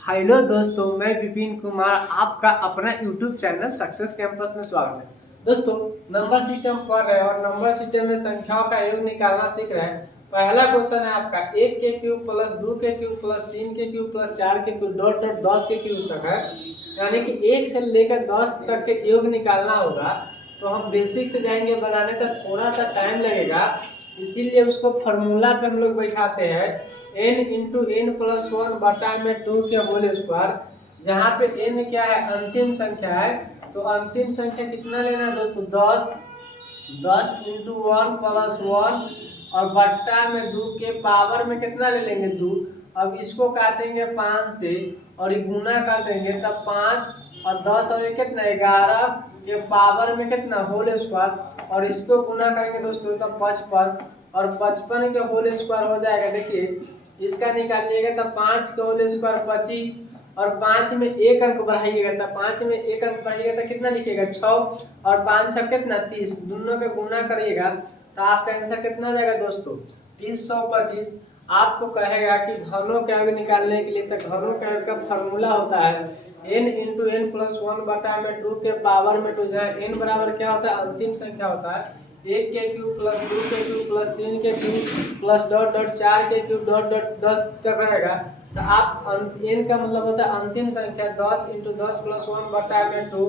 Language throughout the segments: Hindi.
हेलो दोस्तों, मैं विपिन कुमार आपका अपना यूट्यूब चैनल सक्सेस कैंपस में स्वागत है। दोस्तों, नंबर सिस्टम पढ़ रहे हैं और नंबर सिस्टम में संख्याओं का योग निकालना सीख रहे हैं। पहला क्वेश्चन है आपका 1 के क्यूब प्लस 2 के क्यूब प्लस 3 के क्यूब प्लस 4 के क्यूब डॉट डॉट 10 के क्यूब तक है, यानी कि 1 से लेकर 10 तक के योग निकालना होगा। तो हम बेसिक से जाएंगे बनाने तक थोड़ा सा टाइम लगेगा, इसीलिए उसको फॉर्मूला पे हम लोग बैठाते हैं n into n plus one बटा में 2 के होल स्क्वायर, जहाँ पे n क्या है, अंतिम संख्या है। तो अंतिम संख्या कितना लेना है दोस्तों, 10। 10 इंटू वन प्लस वन और बट्टा में 2 के पावर में कितना ले लेंगे, 2। अब इसको काटेंगे 5 से और ये गुना कर देंगे, तब 5 और 10 और ये कितना 11 के पावर में कितना होल स्क्वायर, और इसको गुना करेंगे दोस्तों तब 55 और 55 के होल स्क्वायर हो जाएगा। देखिए इसका निकालिएगा तब 5 के होल स्क्वायर 25 और 5 में एक अंक बढ़ाइएगा, तब 5 में एक अंक बढ़ाइएगा तो कितना लिखिएगा 6 और 5 6 कितना 30, दोनों के गुना करिएगा तो आपका आंसर कितना आ जाएगा दोस्तों 325। आपको कहेगा कि घनों का योग निकालने के लिए, तो घनों का योग का फॉर्मूला होता है n into n plus one बटा में 2 के पावर में 2, जहाँ n बराबर क्या होता है, अंतिम संख्या होता है। 1 के क्यूब प्लस 2 के क्यूब प्लस 3 के क्यूब प्लस डॉट डॉट 4 के क्यूब डॉट डॉट 10 तक रहेगा। तो आप n का मतलब होता है अंतिम संख्या 10 इंटू 10 प्लस वन बटा में 2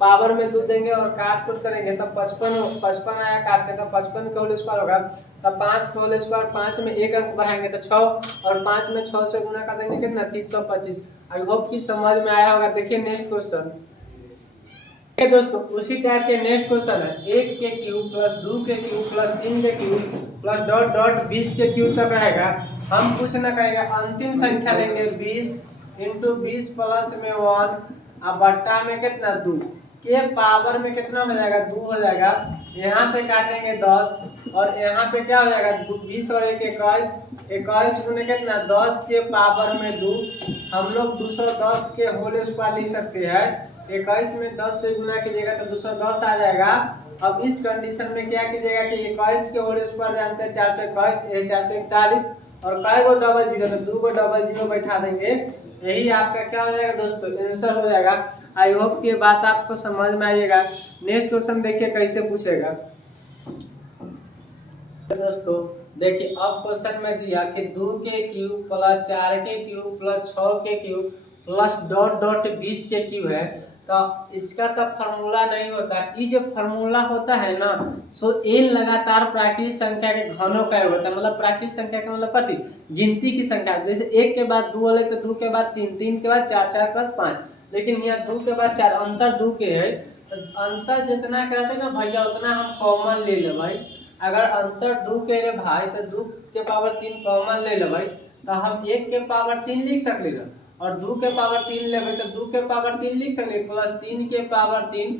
पावर में 2 देंगे और काट कुट करेंगे तब 55 आया, काट के तब 55 का होल स्क्वायर होगा, तब 5 का होल स्क्वायर 5 में एक अंक बढ़ाएंगे तो 6 और 5 में 6 से गुना कर देंगे कितना 325। आई होप कि समझ में आया होगा। देखिए नेक्स्ट क्वेश्चन दोस्तों, उसी टाइप के नेक्स्ट क्वेश्चन है 1 के क्यूब प्लस 2 के क्यूब प्लस 3 के क्यूब प्लस डॉट डॉट 20 के क्यूब तक रहेगा। हम कुछ ना करेगा, अंतिम संख्या लेंगे 20 इंटू 20 प्लस में 1 और बट्टा में कितना 2 के पावर में कितना हो जाएगा 2 हो जाएगा। यहाँ से काटेंगे 10 और यहाँ पे क्या हो जाएगा 20 और 1 21, 21 गुने कितना 10 के पावर में 2। हम लोग 210 के होल स्क्वायर लिख सकते हैं। 21 में 10 से गुना कीजिएगा तो 210 आ जाएगा। अब इस कंडीशन में क्या कीजिएगा कि 21 के होल स्क्वायर जानते हैं 441 और कै गो डबल जीरो, तो 2 गो डबल जीरो बैठा देंगे, यही आपका क्या हो जाएगा दोस्तों आंसर हो जाएगा। आई होप कि ये बात आपको समझ में आइएगा। नेक्स्ट क्वेश्चन देखिए कैसे पूछेगा दोस्तों। देखिए अब क्वेश्चन में दिया कि 2 के क्यूब प्लस 4 के क्यूब प्लस 6 के क्यूब प्लस डॉट डॉट 20 के क्यूब है। तो इसका तो फार्मूला नहीं होता, ये जो फार्मूला होता है ना, सो n लगातार प्राकृतिक संख्या के घनों का योग होता है। मतलब प्राकृतिक संख्या का मतलब कथी, गिनती की संख्या। जैसे 1 के बाद 2 वाले तो 2 के बाद 3, 3 के बाद 4, 4 के बाद 5, लेकिन यहाँ 2 के बाद 4 अंतर 2 के है। तो अंतर जितना कराते ना भैया उतना हम कॉमन ले ले भाई। अगर अंतर 2 के रे भाई तो 2 के पावर 3 कॉमन ले ले भाई, तो हम 1 के पावर 3 लिख सकले ना, और 2 के पावर 3 लेवे तो 2 के पावर 3 लिख सकले प्लस 3 के पावर 3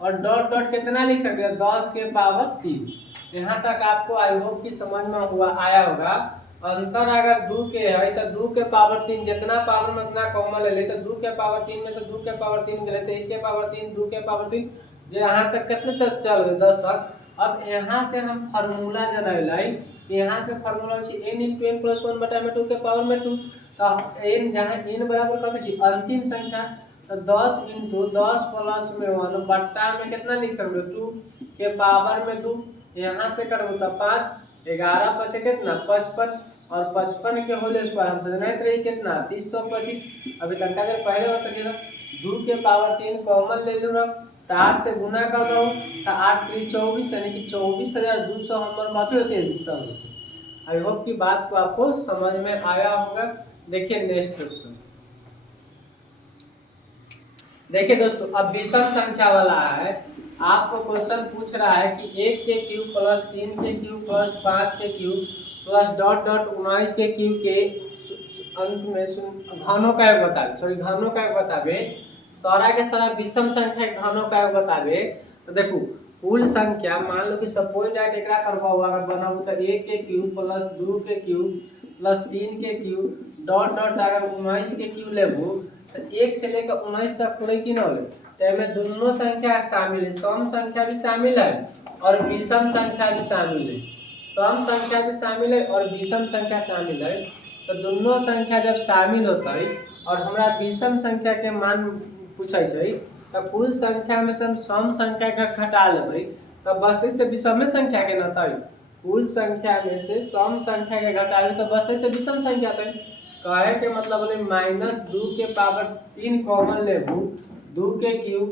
और डॉट डॉट कितना लिख सकते हैं 10 के पावर 3। यहाँ तक आपको आई होप की समझ में आया होगा। अंतर अगर 2 के है तो 2 के पावर 3 जितना पावर में उतना कॉमन ले ले, तो 2 के पावर 3 में से 2 के पावर 3 ले लेते, 1 के पावर 3 2 के पावर 3 यहाँ तक कितने तक चल रहे 10 तक। अब यहाँ से हम फार्मूला जनाइलाई, यहाँ से formula n into n plus one बटा में 2 के पावर में 2। तो n जहाँ n बराबर कथी छी अंतिम संख्या, तो 10 इंटू 10 प्लस में 1 बट्टा में कितना लिख सकते 2 के पावर में 2। यहाँ से करबो तो 5 11 पचे कितना 55 और 55 के होल स्क्वायर हम समझते रही कितना 325। अभी तक का देर पहले बता 2 के पावर 3 कॉमन ले लूँ, तो 8 से गुना कर दो तो 8 3 24, यानी कि 24,200 नंबर काफी होते हैं हिस्सा में। आई होप की बात को आपको समझ में आया होगा। देखिए नेक्स्ट क्वेश्चन देखिए दोस्तों, अब विषम संख्या वाला है। आपको क्वेश्चन पूछ रहा है कि 1 के क्यूब प्लस 3 के क्यूब प्लस 5 के क्यूब प्लस डॉट डॉट 19 के क्यूब के अंत में घनों का योग बतावे, घनों का योग बतावे, सारा के सारा विषम संख्या के घनों का योग बतावे। तो देखो कुल संख्या मान लो कि सपोज दैट एकरा करबो अगर बनाबो तो 1 के क्यूब प्लस 2 के क्यूब प्लस 3 के क्यूब डॉट डॉट अगर 19 के क्यूब लेबो तो 1 से लेकर 19 तक पूरे की न ले, तो में दोनों संख्या शामिल है, सम संख्या भी शामिल है और विषम संख्या भी शामिल है। सम संख्या भी शामिल है और विषम संख्या शामिल है। तो दोनों संख्या जब शामिल होता है और हमरा विषम संख्या के मान पूछे छै तो कुल संख्या में से हम सम संख्या के घटा लेबै तब बचते से विषम संख्या के न तै कुल संख्या में से सम संख्या के घटाबे तो बचते से विषम संख्या तै कहे के मतलब होले -2 के पावर 3 कॉमन लेबू 2 के क्यूब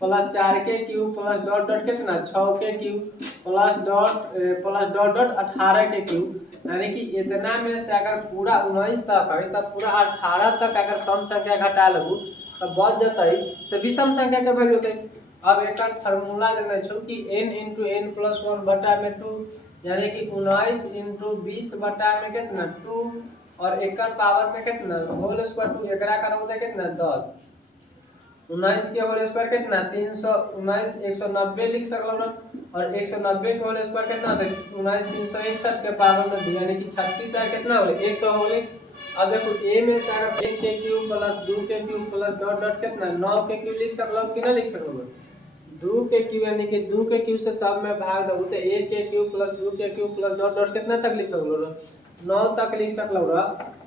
प्लस 4 के क्यूब प्लस डॉट डॉट कितना 6 के क्यूब प्लस डॉट डॉट 18 के क्यूब यानी कि इतना में से अगर पूरा 19 तक है तब पूरा 18 तक अगर सम संख्या घटा लेबू तब बच जतै से विषम संख्या के वैल्यू होतै। अब एक फार्मूला देने छौ कि n × n + 1 बटा में 2 यानी कि 19 × 20 बटा में कितना 2 और एक पावर में कितना होल स्क्वायर 2 एकरा करबो त कितना 10 19 के होल स्क्वायर कितना 319 190 लिख सकलो और 190 के होल स्क्वायर कितना होता है 19 361 के पावर में 2 यानी कि 36 है कितना होले 100 होले। अब देखो a में से अगर 1 के क्यूब प्लस 2 के क्यूब प्लस डॉट डॉट कितना 9 के क्यूब लिख सकलो कि ना लिख सकलो 2 के क्यूब यानी कि 2 के क्यूब से सब में भाग दो तो 1 के क्यूब प्लस 2 के क्यूब प्लस डॉट डॉट कितना तक लिख सकलो 9 तक लिख सकलो।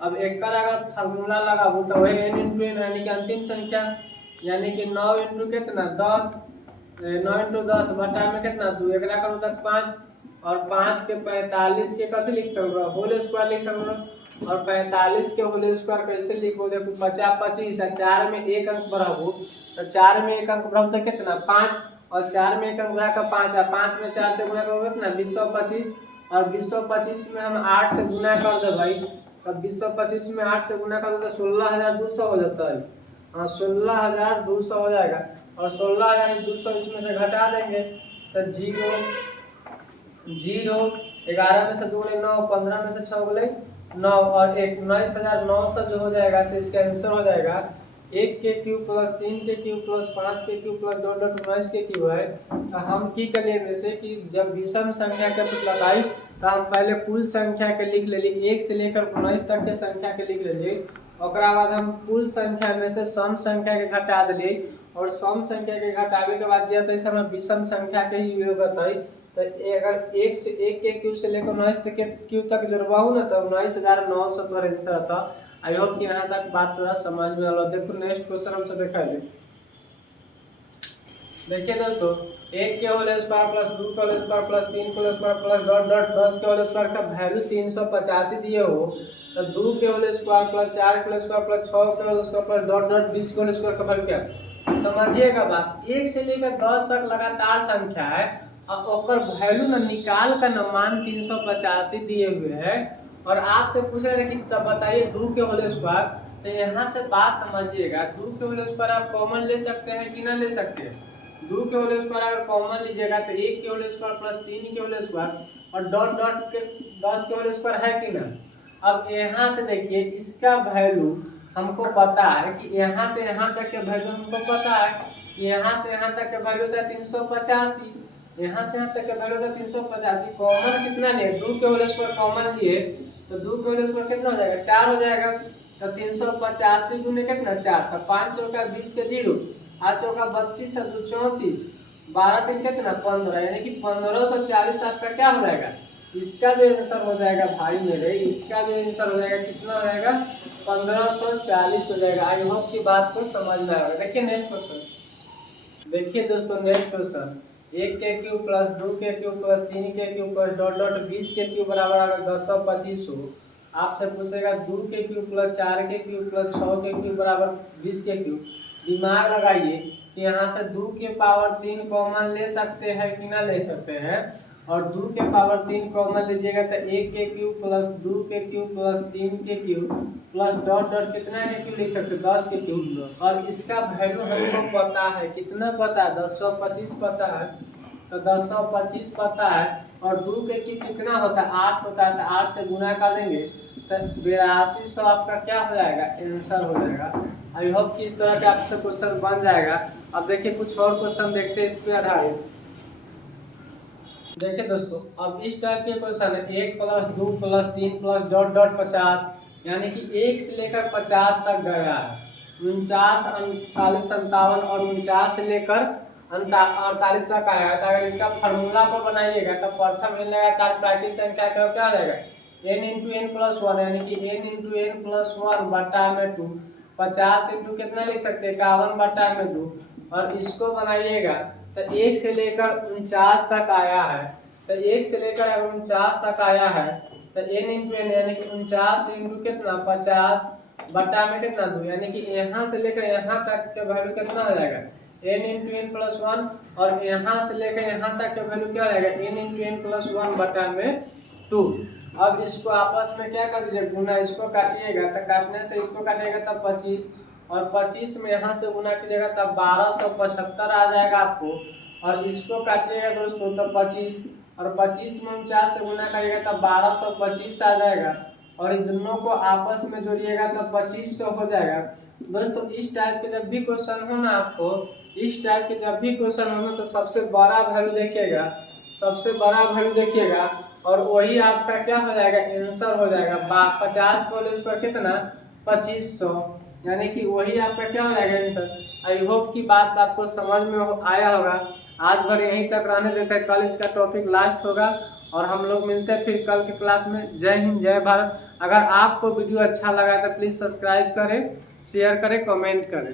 अब एक अगर फार्मूला लगाबू तो वही n × n यानी कि अंतिम संख्या यानी कि 9 × कितना 10 9 × 10 बटा में कितना 2 एकरा करू तक 5 और 5 के 45 के कथि लिख सकलो होल स्क्वायर लिख सकलो और 45 के होल स्क्वायर कैसे लिखो देखो 50 25 और 4 में एक अंक बढ़ाबू तो 4 में एक अंक बढ़ाबू तो कितना 5 और 4 में एक अंक बढ़ा कर 5 और 5 में 4 से गुणा करोगे कितना 225 और 225 में हम 8 से गुणा कर दे भाई तब 225 में 8 से गुणा कर दे तो 16200 हो जाता है। हाँ 16200 हो जाएगा और 16200 इसमें से घटा देंगे तो 0 0 11 में से 2 गुणे 9 15 में से 6 गुणे 9 और 19900 जो हो जाएगा से इसका आंसर हो जाएगा 1 के क्यूब प्लस 3 के क्यूब प्लस 5 के क्यूब प्लस डॉट डॉट 19 के क्यूब है। तो हम की करिए में से कि जब विषम संख्या के बताई तो हम पहले कुल संख्या के लिख लेली 1 से लेकर 19 तक के संख्या के लिख लेली ओकरा बाद हम कुल संख्या में से सम संख्या के घटा देली और सम संख्या के घटावे के बाद जे तैसे हम विषम संख्या के ही योग है तो अगर 1 से 1 के क्यूब से लेकर 19 तक के क्यूब तक जोड़बाहू ना तो 19900 तोहर आंसर आता। आई होप कि यहाँ तक बात थोड़ा समझ में आलो। देखो नेक्स्ट क्वेश्चन हमसे देखा ले देखिए दोस्तों 1 के होल स्क्वायर प्लस 2 के होल स्क्वायर प्लस 3 के whole square plus dot dot 10 के होल स्क्वायर का वैल्यू 385 दिए हो तो 2 के होल स्क्वायर प्लस 4 के होल स्क्वायर प्लस 6 के whole square plus dot dot 20 के होल स्क्वायर का वैल्यू क्या समझिएगा बात 1 से लेकर 10 तक लगातार संख्या है और ओकर वैल्यू ना निकाल कर ना मान 385 दिए हुए हैं और आपसे पूछ रहे हैं कि तब बताइए 2 के होल स्क्वायर तो यहाँ से बात समझिएगा 2 के होल स्क्वायर आप कॉमन ले सकते हैं कि ना ले सकते हैं 2 के होल स्क्वायर अगर कॉमन लीजिएगा तो 1 के होल स्क्वायर प्लस 3 के होल स्क्वायर और डॉट डॉट के 10 के होल स्क्वायर है कि ना। अब यहाँ से देखिए इसका वैल्यू हमको पता है कि यहाँ से यहाँ तक के वैल्यू हमको पता है कि यहाँ से यहाँ तक के वैल्यू था 385 यहाँ से यहाँ तक का वैल्यू था 385 कॉमन कितना नहीं 2 के होल स्क्वायर कॉमन लिए तो 2 के होल स्क्वायर कितना हो जाएगा 4 हो जाएगा तो 385 गुने कितना 4 तो 5 चौका 20 के 0 8 चौका 32 और 2 34 12 3 कितना 15 यानी कि 1540 आपका क्या हो जाएगा इसका जो आंसर हो जाएगा भाई मेरे इसका जो आंसर हो जाएगा कितना हो जाएगा 1540 हो जाएगा। आई होप की बात को समझ में आएगा। देखिए नेक्स्ट क्वेश्चन देखिए दोस्तों नेक्स्ट क्वेश्चन 1 के क्यूब प्लस 2 के क्यूब प्लस 3 के क्यूब प्लस डॉट डॉट 20 के क्यूब बराबर अगर 1025 हो आपसे पूछेगा 2 के क्यूब प्लस 4 के क्यूब प्लस 6 के क्यूब बराबर 20 के क्यूब दिमाग लगाइए कि यहाँ से 2 के पावर 3 कॉमन ले सकते हैं कि ना ले सकते हैं और 2 के पावर 3 कॉमन लीजिएगा तो 1 के क्यूब प्लस 2 के क्यूब प्लस 3 के क्यूब प्लस डॉट डॉट कितना के क्यूब लिख सकते हैं 10 के क्यूब और इसका वैल्यू हमको पता है कितना पता है 1025 पता है तो 1025 पता है और 2 के क्यूब कितना होता है 8 होता है तो 8 से गुना कर देंगे तो 8200 आपका क्या हो जाएगा आंसर हो जाएगा। आई होप कि इस तरह के आपसे क्वेश्चन बन जाएगा। अब देखिए कुछ और क्वेश्चन देखते हैं इस पे आधारित। देखिए दोस्तों अब इस टाइप के क्वेश्चन है 1 plus 2 plus 3 plus dot dot 50 यानी कि 1 से लेकर 50 तक गया है 49 48 57 और 49 से लेकर 48 तक आया है। तो अगर इसका फार्मूला पर बनाइएगा तो प्रथम n लगातार प्राकृतिक संख्या का क्या रहेगा n × n + 1 यानी कि n × n + 1 बटा में 2 50 इंटू कितना लिख सकते हैं 51/2। और इसको बनाइएगा तो 1 से लेकर 49 तक आया है। तो 1 से लेकर अगर 49 तक आया है तो n इंटू एन यानी कि 49 इंटू कितना 50 बटा में कितना 2, यानी कि यहाँ से लेकर यहाँ तक का वैल्यू कितना हो जाएगा n इंटू एन प्लस 1। और यहाँ से लेकर यहाँ तक का वैल्यू क्या हो जाएगा n इंटू एन प्लस 1 बटा में 2। अब इसको आपस में क्या कर दीजिए गुना, इसको काटिएगा तो काटने से इसको काटिएगा तब 25 और 25 में यहाँ से गुना कीजिएगा तब 1275 आ जाएगा आपको। और इसको काटिएगा दोस्तों तब 25 और 25 में 49 से गुना करिएगा तब 1225 आ जाएगा। और इन दोनों को आपस में जोड़िएगा तब 2500 हो जाएगा। दोस्तों इस टाइप के जब भी क्वेश्चन हो ना, आपको इस टाइप के जब भी क्वेश्चन हो ना तो सबसे बड़ा वैल्यू देखिएगा, सबसे बड़ा वैल्यू देखिएगा और वही आपका क्या हो जाएगा आंसर हो जाएगा। 50 को उस पर कितना 2500, यानी कि वही आपका क्या हो जाएगा आंसर। आई होप की बात आपको समझ में आया होगा। आज भर यहीं तक रहने देते हैं, कल इसका टॉपिक लास्ट होगा और हम लोग मिलते हैं फिर कल के क्लास में। जय हिंद जय भारत। अगर आपको वीडियो अच्छा लगा तो प्लीज़ सब्सक्राइब करें, शेयर करें, कमेंट करें।